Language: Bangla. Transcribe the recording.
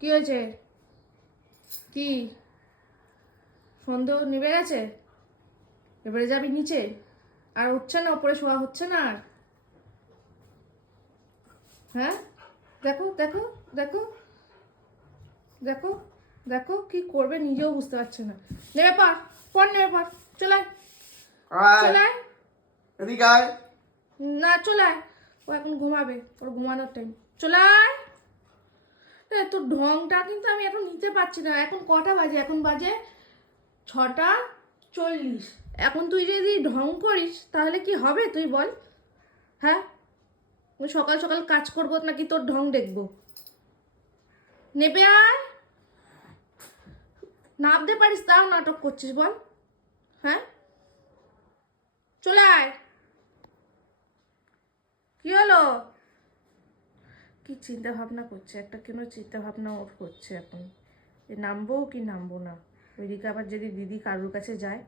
কি হয়েছে? কি সন্দেহ নিভে গেছে? এবারে যাবি নিচে? আর হচ্ছে না, ওপরে শোয়া হচ্ছে না আর? হ্যাঁ, দেখো দেখো দেখো দেখো দেখো কি করবে নিজেও বুঝতে পারছে না। নেমে পড়, পড় নেমে পড়, চলায় চলায়। এদিকে আয়। না চলায়, ও এখন ঘুমাবে, ওর ঘুমানোর টাইম। চলায়। তোর ঢংটা কিন্তু আমি এখন নিতে পারছি না। এখন কটা বাজে? এখন বাজে 6:40। এখন তুই যদি ঢং করিস তাহলে কি হবে তুই বল? হ্যাঁ, সকাল সকাল কাজ করবো নাকি তোর ঢং দেখবো? নেবে আয়। নামতে পারিস তাও নাটক করছিস বল? হ্যাঁ, চলে আয়। কি হলো? কি চিন্তা ভাবনা করছে একটা, কেন চিন্তা ভাবনা ওর করছে এখন? এ নামবো কি নামবো না? ওইদিকে আবার যদি দিদি কারুর কাছে যায়